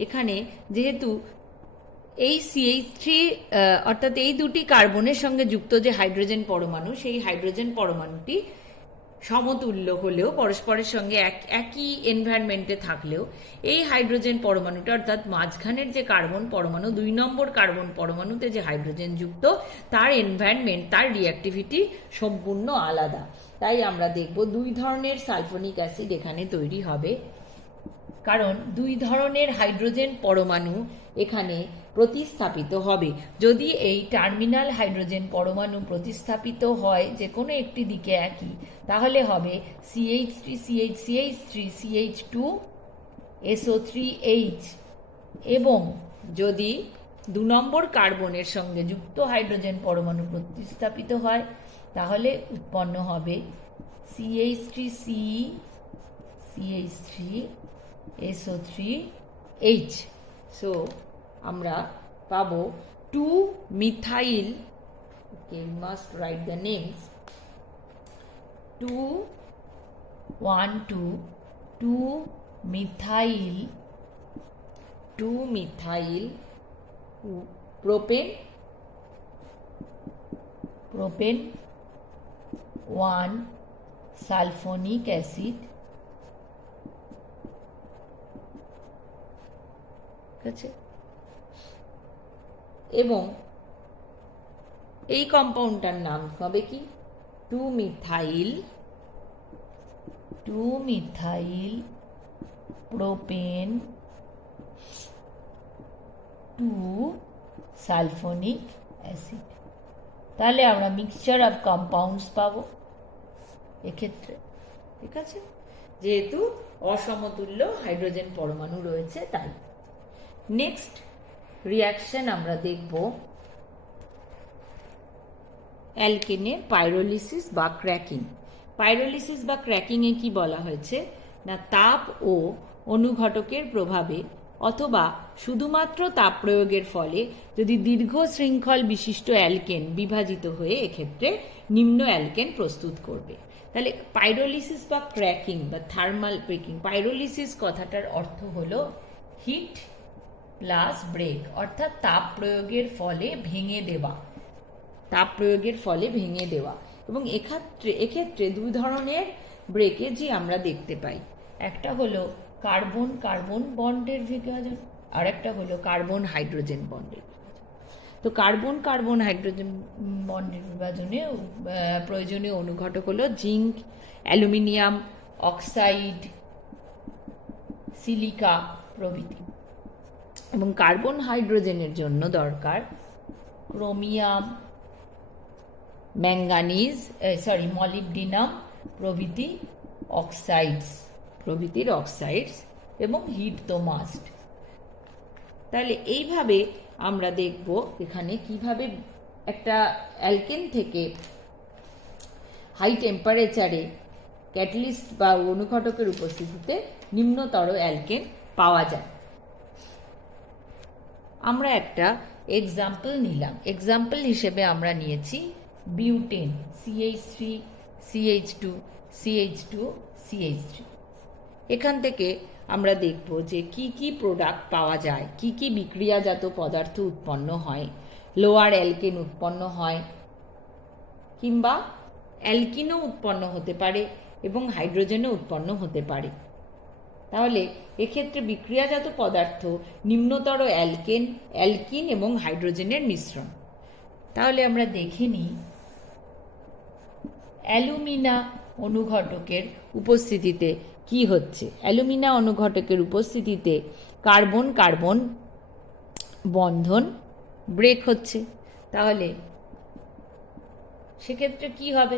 এখানে, যেহেতু এই CH3 অর্থাৎ এই দুটি কার্বনের সঙ্গে যুক্ত যে হাইড্রোজেন পরমাণু, সেই হাইড্রোজেন পরমাণুটি সমতুল্য হলেও পরস্পরের সঙ্গে একই এনভায়রনমেন্টে থাকলেও এই হাইড্রোজেন পরমাণুটা অর্থাৎ মাঝখানের যে কার্বন পরমাণু, 2 নম্বর কার্বন পরমাণুতে যে হাইড্রোজেন যুক্ত, তার এনভায়রনমেন্ট, তার রিঅ্যাক্টিভিটি সম্পূর্ণ আলাদা। তাই আমরা দেখব 2 ধরনের সালফোনিক অ্যাসিড এখানে তৈরি হবে, কারণ 2 ধরনের হাইড্রোজেন পরমাণু এখানে প্রতিস্থাপিত হবে। যদি এই টার্মিনাল হাইড্রোজেন পরমাণু প্রতিস্থাপিত হয় যে কোনো একটি দিকে একই, তাহলে হবে CH3CH3CH2 SO3H। এবং যদি 2 নম্বর কার্বনের সঙ্গে যুক্ত হাইড্রোজেন পরমাণু প্রতিস্থাপিত হয় তাহলে উৎপন্ন হবে CH3CH3SO3H। সো আমরা পাবো 2-methyl, okay, we must write the names, 2-methyl propane 1 sulphonic acid, ঠিক আছে। এবং এই কম্পাউন্ডটার নাম হবে কি, 2-methyl propane 2 সালফোনিক অ্যাসিড। তাহলে আমরা মিক্সচার অফ কম্পাউন্ডস পাবো এক্ষেত্রে। ঠিক আছে, যেহেতু অসমতুল্য হাইড্রোজেন পরমাণু রয়েছে তাই। নেক্সট রিয়াকশন আমরা দেখব অ্যালকেনে পাইরোলিসিস বা ক্র্যাকিং। পাইরোলিসিস বা ক্র্যাকিংয়ে কি বলা হয়েছে না, তাপ ও অনুঘটকের প্রভাবে অথবা শুধুমাত্র তাপ প্রয়োগের ফলে যদি দীর্ঘ শৃঙ্খল বিশিষ্ট অ্যালকেন বিভাজিত হয়ে এক্ষেত্রে নিম্ন অ্যালকেন প্রস্তুত করবে। তাহলে পাইরোলিসিস বা ক্র্যাকিং বা থার্মাল ব্রেকিং, পাইরোলিসিস কথাটার অর্থ হলো হিট প্লাস ব্রেক, অর্থাৎ তাপ প্রয়োগের ফলে ভেঙে দেওয়া, তাপ প্রয়োগের ফলে ভেঙে দেওয়া। এবং এক্ষেত্রে দুই ধরনের ব্রেকেজই আমরা দেখতে পাই, একটা হলো কার্বন কার্বন বন্ডের বিভাজন, আর একটা হলো কার্বন হাইড্রোজেন বন্ডের বিভাজন। তো কার্বন কার্বন হাইড্রোজেন বন্ডের বিভাজনে প্রয়োজনীয় অনুঘটক হলো জিঙ্ক, অ্যালুমিনিয়াম অক্সাইড, সিলিকা প্রভৃতি। এবং কার্বন হাইড্রোজেনের জন্য দরকার ক্রোমিয়াম, ম্যাঙ্গানিজ, মলিবডিনাম প্রভৃতির অক্সাইডস এবং হিট তো মাস্ট। তাহলে এইভাবে আমরা দেখব এখানে কিভাবে একটা অ্যালকেন থেকে হাই টেম্পারেচারে ক্যাটালিস্ট বা অনুঘটকের উপস্থিতিতে নিম্নতর অ্যালকেন পাওয়া যায়। আমরা একটা এক্সাম্পল নিলাম, এক্সাম্পল হিসেবে আমরা নিয়েছি butane, CH3 CH2 CH2 CH3। এখান থেকে আমরা দেখব যে কি কি প্রোডাক্ট পাওয়া যায়, কি কি বিক্রিয়াজাত পদার্থ উৎপন্ন হয়, লোয়ার অ্যালকেন উৎপন্ন হয় কিংবা অ্যালকিনও উৎপন্ন হতে পারে এবং হাইড্রোজেনও উৎপন্ন হতে পারে। তাহলে এক্ষেত্রে বিক্রিয়াজাত পদার্থ নিম্নতর অ্যালকিন এবং হাইড্রোজেনের মিশ্রণ। তাহলে আমরা দেখে নিই অ্যালুমিনা অনুঘটকের উপস্থিতিতে কি হচ্ছে। অ্যালুমিনা অনুঘটকের উপস্থিতিতে কার্বন কার্বন বন্ধন ব্রেক হচ্ছে। তাহলে সেক্ষেত্রে কি হবে,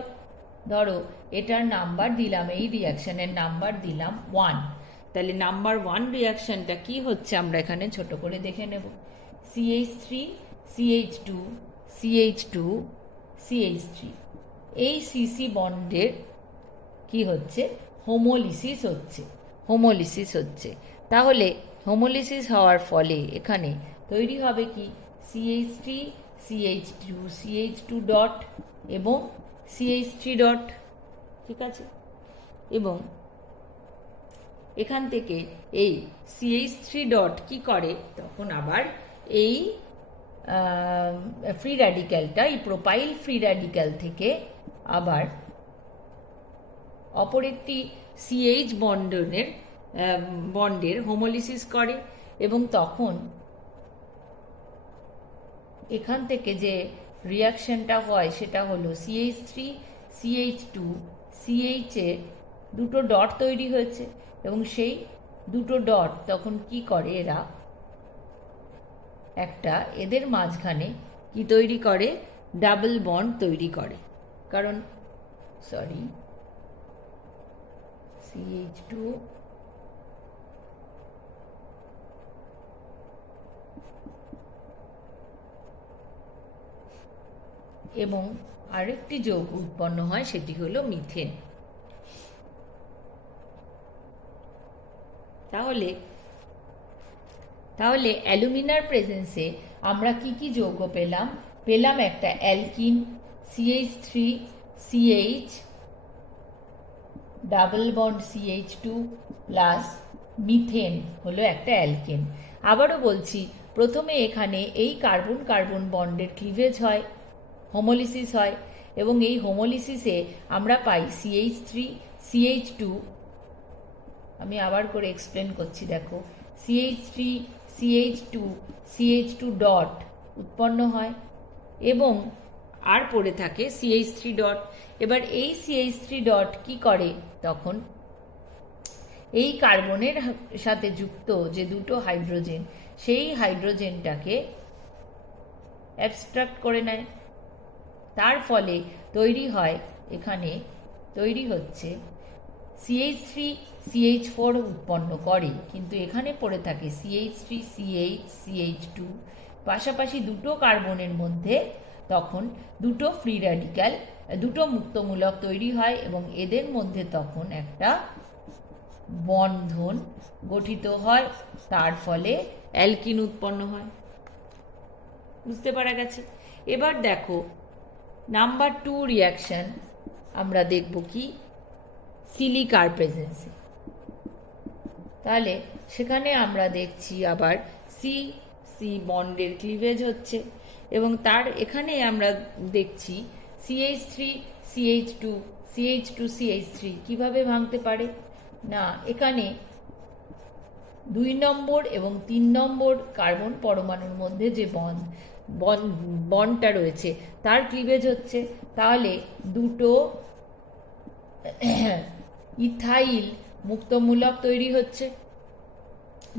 ধরো এটার নাম্বার দিলাম, এই রিয়াকশনের নাম্বার দিলাম 1। তাহলে নাম্বার 1 রিয়াকশনটা কি হচ্ছে আমরা এখানে ছোট করে দেখে নেব। CH3 CH2 CH2 CH3, এই CC বন্ডের কি হচ্ছে, হোমোলিসিস হচ্ছে। তাহলে হোমোলিসিস হওয়ার ফলে এখানে তৈরি হবে কি CH3 CH2 CH2 ডট এবং CH3 ডট। ঠিক আছে, এবং এখান থেকে এই CH3 ডট কি করে, তখন আবার এই ফ্রি র্যাডিক্যালটা, এই প্রোপাইল ফ্রি র্যাডিক্যাল থেকে আবার অপর একটি CH বন্ডের হোমোলিসিস করে এবং তখন এখান থেকে যে রিয়াকশনটা হয় সেটা হলো CH3 CH2 CH এর দুটো ডট তৈরি হয়েছে এবং সেই দুটো ডট তখন কি করে, এরা একটা এদের মাঝখানে কি তৈরি করে, ডাবল বন্ড তৈরি করে। কারণ CH2 এবং আরেকটি যৌগ উৎপন্ন হয়, সেটি হলো মিথেন। তাহলে অ্যালুমিনার প্রেজেন্সে আমরা কি কি যৌগ পেলাম একটা alkyne CH3 CH double bond CH2 plus methane হলো একটা অ্যালকেন। আবারও বলছি, প্রথমে এখানে এই কার্বন কার্বন বন্ডের ক্লিভেজ হয়, হোমোলিসিস হয় এবং এই হোমোলিসিসে আমরা পাই CH3 CH2। আমি আবার করে এক্সপ্লেন করছি, দেখো CH3 CH2 CH2 ডট উৎপন্ন হয় এবং আর পড়ে থাকে CH3 ডট। এবার এই CH3 ডট কি করে, তখন এই কার্বনের সাথে যুক্ত যে দুটো হাইড্রোজেন, সেই হাইড্রোজেনটাকে অ্যাবস্ট্রাক্ট করে নেয় তার ফলে তৈরি হয়, এখানে তৈরি হচ্ছে CH3 CH4 উৎপন্ন করে, কিন্তু এখানে পড়ে থাকে CH3 CH CH2, পাশাপাশি দুটো কার্বনের মধ্যে তখন দুটো ফ্রি র্যাডিক্যাল, দুটো মুক্তমূলক তৈরি হয় এবং এদের মধ্যে তখন একটা বন্ধন গঠিত হয়, তার ফলে অ্যালকিন উৎপন্ন হয়। বুঝতে পারা গেছে? এবার দেখো নাম্বার 2 রিয়াকশন আমরা দেখব কি, সিলিকার প্রেজেন্সে। তাহলে সেখানে আমরা দেখছি আবার সি সি বন্ডের ক্লিভেজ হচ্ছে এবং তার এখানে আমরা দেখছি CH3 CH2 CH2 CH3 কিভাবে ভাঙতে পারে না, এখানে 2 নম্বর এবং 3 নম্বর কার্বন পরমাণুর মধ্যে যে বন্ডটা রয়েছে তার ক্লিভেজ হচ্ছে, তাহলে দুটো ইথাইল মুক্তমূলক তৈরি হচ্ছে,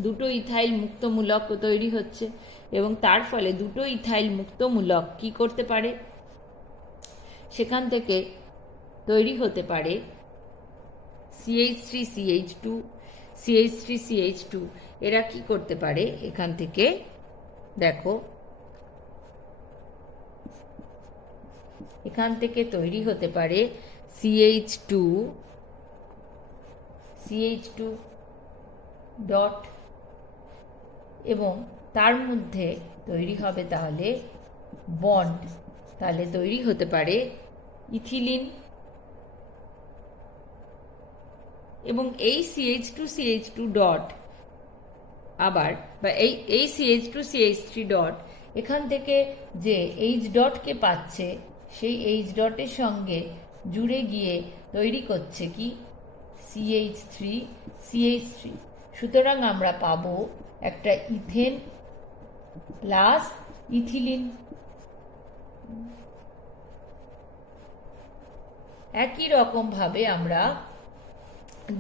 দুটো ইথাইল মুক্তমূলক তৈরি হচ্ছে এবং তার ফলে দুটো ইথাইল মুক্তমূলক কি করতে পারে, সেখান থেকে তৈরি হতে পারে CH3 CH2 CH3 CH2। এরা কি করতে পারে, এখান থেকে দেখো এখান থেকে তৈরি হতে পারে CH2 ডট এবং তার মধ্যে তৈরি হবে তাহলে বন্ড, তাহলে তৈরি হতে পারে ইথিলিন এবং এই CH2 ডট আবার বা এই CH2 CH3 ডট এখান থেকে যে H ডটকে পাচ্ছে সেই H ডটের সঙ্গে জুড়ে গিয়ে তৈরি করছে কি CH3 CH3। সুতরাং আমরা পাবো একটা ইথেন প্লাস ইথিলিন। একই রকম ভাবে আমরা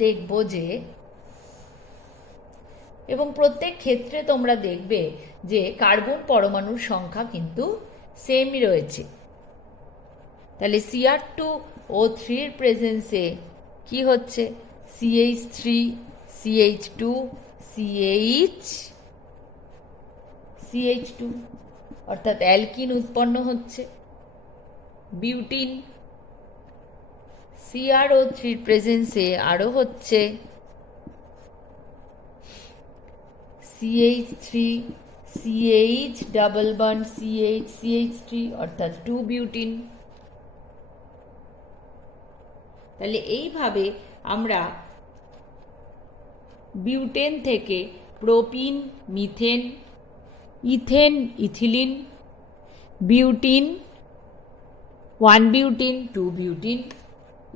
দেখব যে, এবং প্রত্যেক ক্ষেত্রে তোমরা দেখবে যে কার্বন পরমাণুর সংখ্যা কিন্তু সেমই রয়েছে। তাহলে Cr2O3 এর প্রেজেন্সে কি হচ্ছে, CH3 CH2 CH2 অর্থাৎ অ্যালকিন উৎপন্ন হচ্ছে। বিউটিন CrO3 এর প্রেজেন্সে আরও হচ্ছে CH3 CH double bond CH3 অর্থাৎ 2 বিউটিন। তাহলে এইভাবে আমরা বিউটেন থেকে propene methane ethane ethylene butene 1 butene 2 butene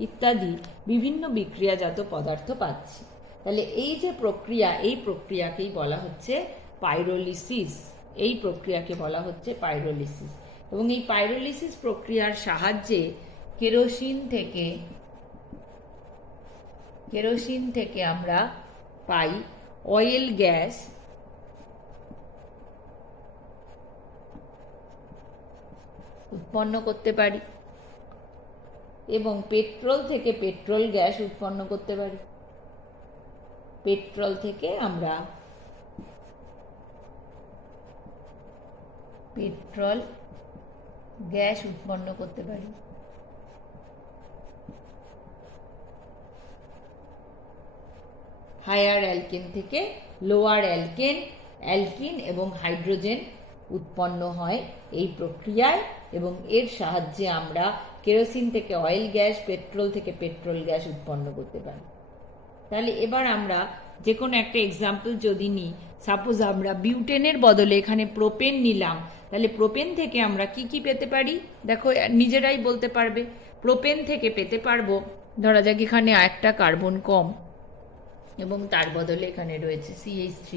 ইত্যাদি বিভিন্ন বিক্রিয়াজাত পদার্থ পাচ্ছি। তাহলে এই যে প্রক্রিয়া, এই প্রক্রিয়াকেই বলা হচ্ছে পাইরোলিসিস, এই প্রক্রিয়াকে বলা হচ্ছে পাইরোলিসিস। এবং এই পাইরোলিসিস প্রক্রিয়ার সাহায্যে কেরোসিন থেকে আমরা পাই অয়েল গ্যাস উৎপন্ন করতে পারি এবং পেট্রোল থেকে পেট্রোল গ্যাস উৎপন্ন করতে পারি। পেট্রোল থেকে আমরা পেট্রোল গ্যাস উৎপন্ন করতে পারি। হায়ার অ্যালকেন থেকে লোয়ার অ্যালকিন এবং হাইড্রোজেন উৎপন্ন হয় এই প্রক্রিয়ায় এবং এর সাহায্যে আমরা কেরোসিন থেকে অয়েল গ্যাস, পেট্রোল থেকে পেট্রোল গ্যাস উৎপন্ন করতে পারি। তাহলে এবার আমরা যে কোনো একটা এক্সাম্পল যদি নিই, সাপোজ আমরা বিউটেনের বদলে এখানে প্রোপেন নিলাম, তাহলে প্রোপেন থেকে আমরা কি কি পেতে পারি দেখো নিজেরাই বলতে পারবে। প্রোপেন থেকে পেতে পারবো, ধরা যাক এখানে একটা কার্বন কম এবং তার বদলে এখানে রয়েছে CH3,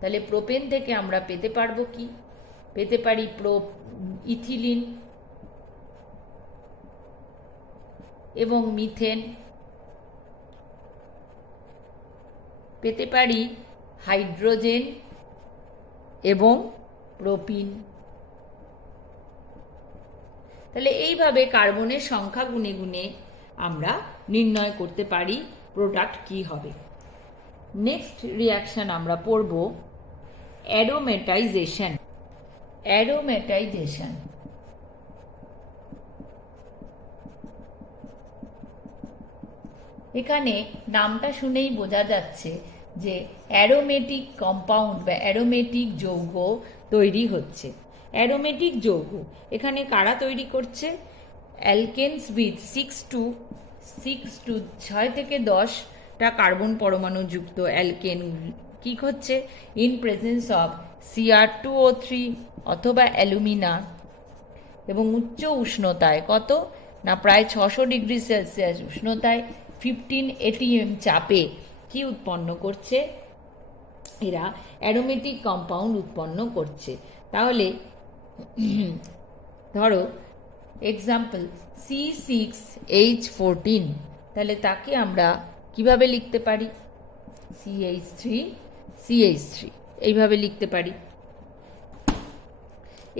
তাহলে প্রোপেন থেকে আমরা পেতে পারবো কি, পেতে পারি ইথিলিন এবং মিথেন, পেতে পারি হাইড্রোজেন এবং প্রোপিন। তাহলে এইভাবে কার্বনের সংখ্যা গুনে গুনে আমরা নির্ণয় করতে পারি প্রোডাক্ট কি হবে। নেক্সট রিয়াকশন আমরা পড়ব অ্যারোমেটাইজেশন। অ্যারোমেটাইজেশন এখানে নামটা শুনেই বোঝা যাচ্ছে যে অ্যারোমেটিক কম্পাউন্ড বা অ্যারোমেটিক যৌগ তৈরি হচ্ছে। অ্যারোমেটিক যৌগ এখানে কারা তৈরি করছে? অ্যালকেনস উইথ 6 থেকে 10টা কার্বন পরমাণু যুক্ত অ্যালকেন কি হচ্ছে ইন প্রেজেন্স অফ Cr2O3 অথবা অ্যালুমিনা এবং উচ্চ উষ্ণতায় কত না প্রায় 600 ডিগ্রি সেলসিয়াস উষ্ণতায় 15 atm চাপে কি উৎপন্ন করছে? এরা অ্যারোমেটিক কম্পাউন্ড উৎপন্ন করছে। তাহলে ধরো এক্সাম্পল C6H14, তাহলে তাকে আমরা কিভাবে লিখতে পারি? CH3 এইভাবে লিখতে পারি।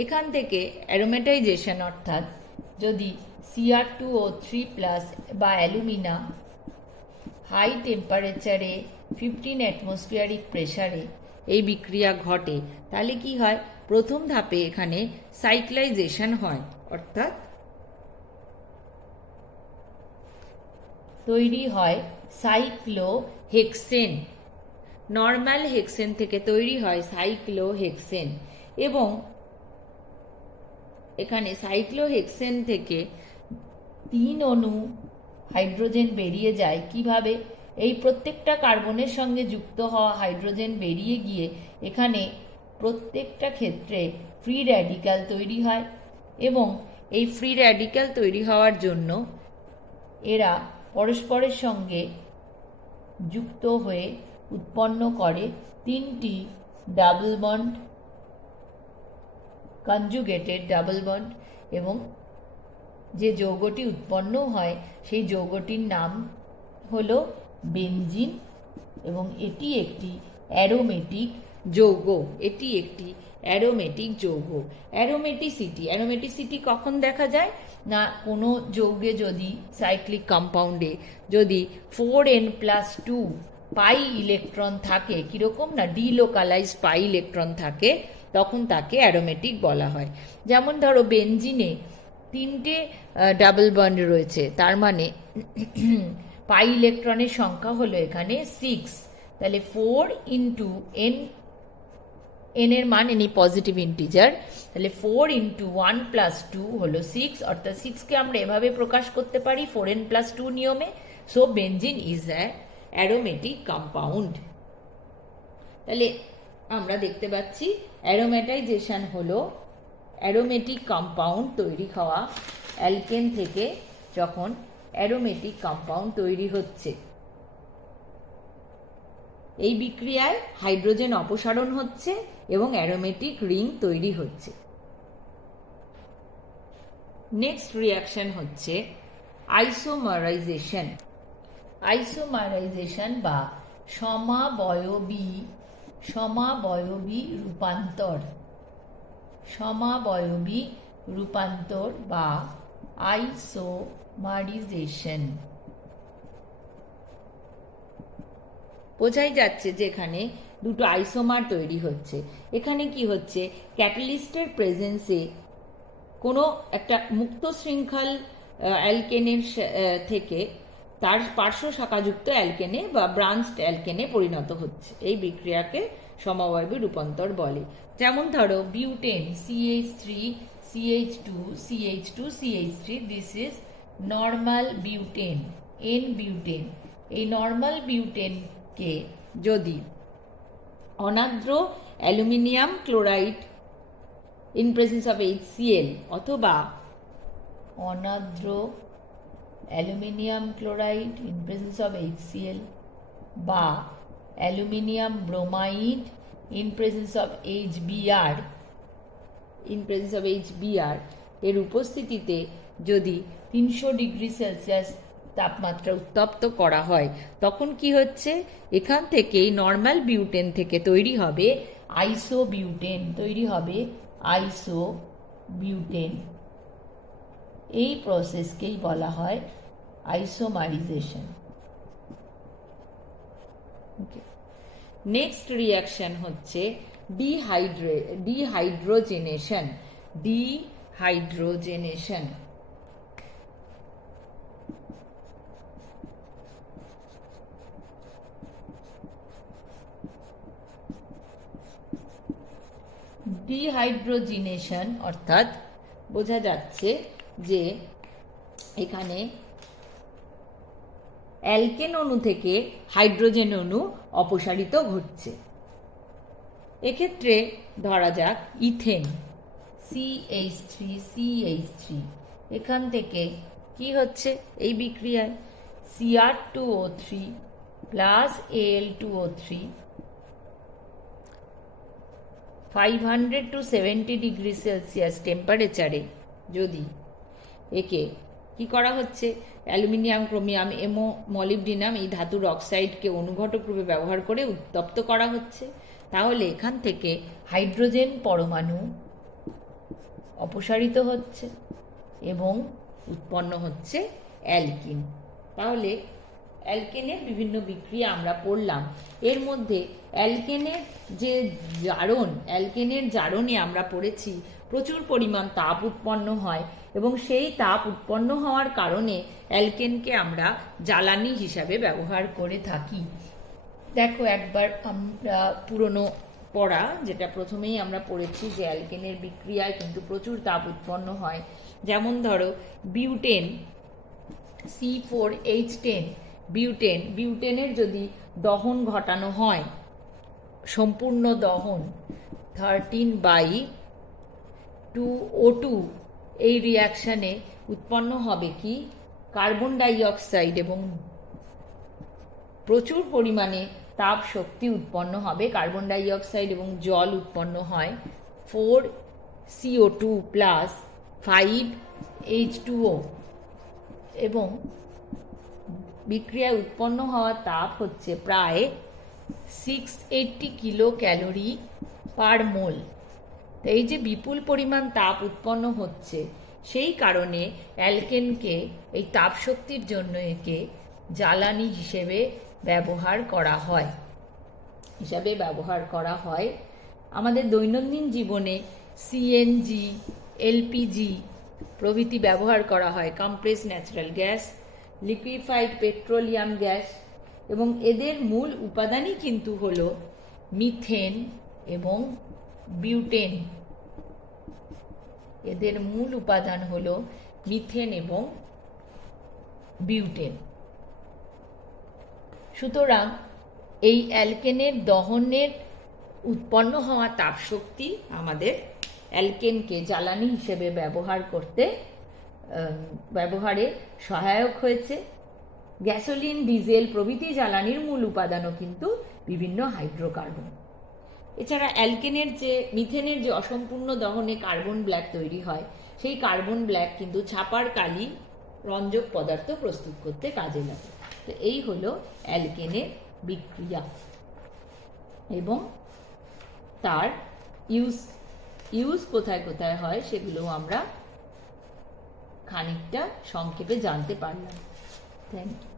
এখান থেকে অ্যারোমেটাইজেশন অর্থাৎ যদি Cr2O3 প্লাস বা অ্যালুমিনা হাই টেম্পারেচারে 15 অ্যাটমসফিয়ারিক প্রেসারে এই বিক্রিয়া ঘটে, তাহলে কি হয়? প্রথম ধাপে এখানে সাইক্লাইজেশন হয়, অর্থাৎ তৈরি হয় সাইক্লোহেক্সেন। নর্মাল হেক্সেন থেকে তৈরি হয় সাইক্লোহেক্সেন এবং এখানে সাইক্লোহেক্সেন থেকে 3 অণু হাইড্রোজেন বেরিয়ে যায়। কিভাবে? এই প্রত্যেকটা কার্বনের সঙ্গে যুক্ত হওয়া হাইড্রোজেন বেরিয়ে গিয়ে এখানে প্রত্যেকটা ক্ষেত্রে ফ্রি র্যাডিক্যাল তৈরি হয় এবং এই ফ্রি র্যাডিক্যাল তৈরি হওয়ার জন্য এরা পরস্পরের সঙ্গে যুক্ত হয়ে উৎপন্ন করে 3টি double bond, conjugated double bond, এবং যে যৌগটি উৎপন্ন হয় সেই যৌগটির নাম হলো বেনজিন এবং এটি একটি অ্যারোমেটিক যৌগ। এটি একটি অ্যারোমেটিক যৌগ। অ্যারোমেটিসিটি কখন দেখা যায় না কোনো যৌগে যদি সাইক্লিক কম্পাউন্ডে যদি 4n+2 পাই ইলেকট্রন থাকে, কিরকম না ডিলোকালাইজ পাই ইলেকট্রন থাকে, তখন তাকে অ্যারোমেটিক বলা হয়। যেমন ধরো বেনজিনে 3টে ডাবল বন্ড রয়েছে, তার মানে পাই ইলেকট্রনের সংখ্যা হলো এখানে 6, তাহলে 4 ইন্টু n, n এর মান এনি পজিটিভ ইন্টিজার, তাহলে 4 ইন্টু 1 প্লাস 2 হলো 6, অর্থাৎ 6কে আমরা এভাবে প্রকাশ করতে পারি 4n+2 নিয়মে। So benzene is an aromatic compound. তাহলে আমরা দেখতে পাচ্ছি অ্যারোমেটাইজেশন হলো অ্যারোমেটিক কম্পাউন্ড তৈরি হওয়া, অ্যালকেন থেকে যখন অ্যারোমেটিক কম্পাউন্ড তৈরি হচ্ছে, এই বিক্রিয়ায় হাইড্রোজেন অপসারণ হচ্ছে এবং অ্যারোমেটিক রিং তৈরি হচ্ছে। নেক্সট রিয়াকশন হচ্ছে আইসোমারাইজেশন। আইসোমারাইজেশন বা সমাবয়বী রূপান্তর। সমাবয়বী রূপান্তর বা আইসোমারাইজেশন বোঝাই যাচ্ছে যে এখানে দুটো আইসোমার তৈরি হচ্ছে। এখানে কি হচ্ছে? ক্যাটালিস্টের প্রেজেন্সে কোনো একটা মুক্ত শৃঙ্খল অ্যালকেনের থেকে তার পার্শ্ব শাখাযুক্ত অ্যালকেনে বা ব্রাঞ্চড অ্যালকেনে পরিণত হচ্ছে। এই বিক্রিয়াকে সমবায়বী রূপান্তর বলে। যেমন ধরো butane CH3 CH2 CH2 CH3, this is normal butane, n butane. এই নর্মাল বিউটেনকে যদি অনার্দ্র aluminium chloride in presence of HCl অথবা অনার্দ্র aluminium chloride in presence of HCl বা aluminium bromide in presence of HBr এর উপস্থিতিতে যদি 300 ডিগ্রি সেলসিয়াস তাপমাত্রা উত্তপ্ত করা হয়, তখন কি হচ্ছে? এখান থেকেই নর্মাল বিউটেন থেকে তৈরি হবে আইসোবিউটেন। এই প্রসেসকেই বলা হয় আইসোমারাইজেশন। নেক্সট রিয়াকশন হচ্ছে ডিহাইড্রোজেনেশন। ডিহাইড্রোজেনেশন ডিহাইড্রোজিনেশন অর্থাৎ বোঝা যাচ্ছে যে এখানে অ্যালকেন অণু থেকে হাইড্রোজেন অণু অপসারিত ঘটছে। এক্ষেত্রে ধরা যাক ইথেন CH3 এখান থেকে কি হচ্ছে এই বিক্রিয়ায় Cr2O3 plus Al2O3 500 to 70 degree Celsius টেম্পারেচারে যদি একে কি করা হচ্ছে, অ্যালুমিনিয়াম, ক্রোমিয়াম, মলিবডিনাম এই ধাতুর অক্সাইডকে অনুঘটক রূপে ব্যবহার করে উত্তপ্ত করা হচ্ছে, তাহলে এখান থেকে হাইড্রোজেন পরমাণু অপসারিত হচ্ছে এবং উৎপন্ন হচ্ছে অ্যালকিন। তাহলে অ্যালকেনের বিভিন্ন বিক্রিয়া আমরা পড়লাম। এর মধ্যে অ্যালকেনের জারণে আমরা পড়েছি প্রচুর পরিমাণ তাপ উৎপন্ন হয় এবং সেই তাপ উৎপন্ন হওয়ার কারণে অ্যালকেনকে আমরা জ্বালানি হিসাবে ব্যবহার করে থাকি। দেখো একবার আমরা পুরনো পড়া যেটা প্রথমেই আমরা পড়েছি যে অ্যালকেনের বিক্রিয়ায় কিন্তু প্রচুর তাপ উৎপন্ন হয়। যেমন ধরো বিউটেন C4H10 বিউটেনের যদি দহন ঘটানো হয়, সম্পূর্ণ দহন 13/2O2 এই রিয়াকশানে উৎপন্ন হবে কি কার্বন ডাই অক্সাইড এবং প্রচুর পরিমাণে তাপ শক্তি উৎপন্ন হবে। কার্বন ডাই অক্সাইড এবং জল উৎপন্ন হয় 4CO2 প্লাস 5H2O এবং বিক্রিয়ায় উৎপন্ন হওয়া তাপ হচ্ছে প্রায় 680 কিলো ক্যালোরি পার মোল। এই যে বিপুল পরিমাণ তাপ উৎপন্ন হচ্ছে সেই কারণে অ্যালকেনকে এই তাপ শক্তির জন্য একে জ্বালানি হিসেবে ব্যবহার করা হয়। আমাদের দৈনন্দিন জীবনে CNG, LPG প্রভৃতি ব্যবহার করা হয়, compress natural gas, liquefied petroleum gas, এবং এদের মূল উপাদানই কিন্তু হলো মিথেন এবং বিউটেন। এদের মূল উপাদান হলো মিথেন এবং বিউটেন। সুতরাং এই অ্যালকেনের দহনের উৎপন্ন হওয়া তাপশক্তি আমাদের অ্যালকেনকে জ্বালানি হিসেবে ব্যবহারে সহায়ক হয়েছে। গ্যাসোলিন, ডিজেল প্রভৃতি জ্বালানির মূল উপাদানও কিন্তু বিভিন্ন হাইড্রোকার্বন। এছাড়া মিথেনের যে অসম্পূর্ণ দহনে কার্বন ব্ল্যাক তৈরি হয়, সেই কার্বন ব্ল্যাক কিন্তু ছাপার কালি রঞ্জক পদার্থ প্রস্তুত করতে কাজে লাগে। তো এই হলো অ্যালকেনের বিক্রিয়া এবং তার ইউজ কোথায় কোথায় হয় সেগুলো আমরা খানিকটা সংক্ষেপে জানতে পারলাম। Thank you.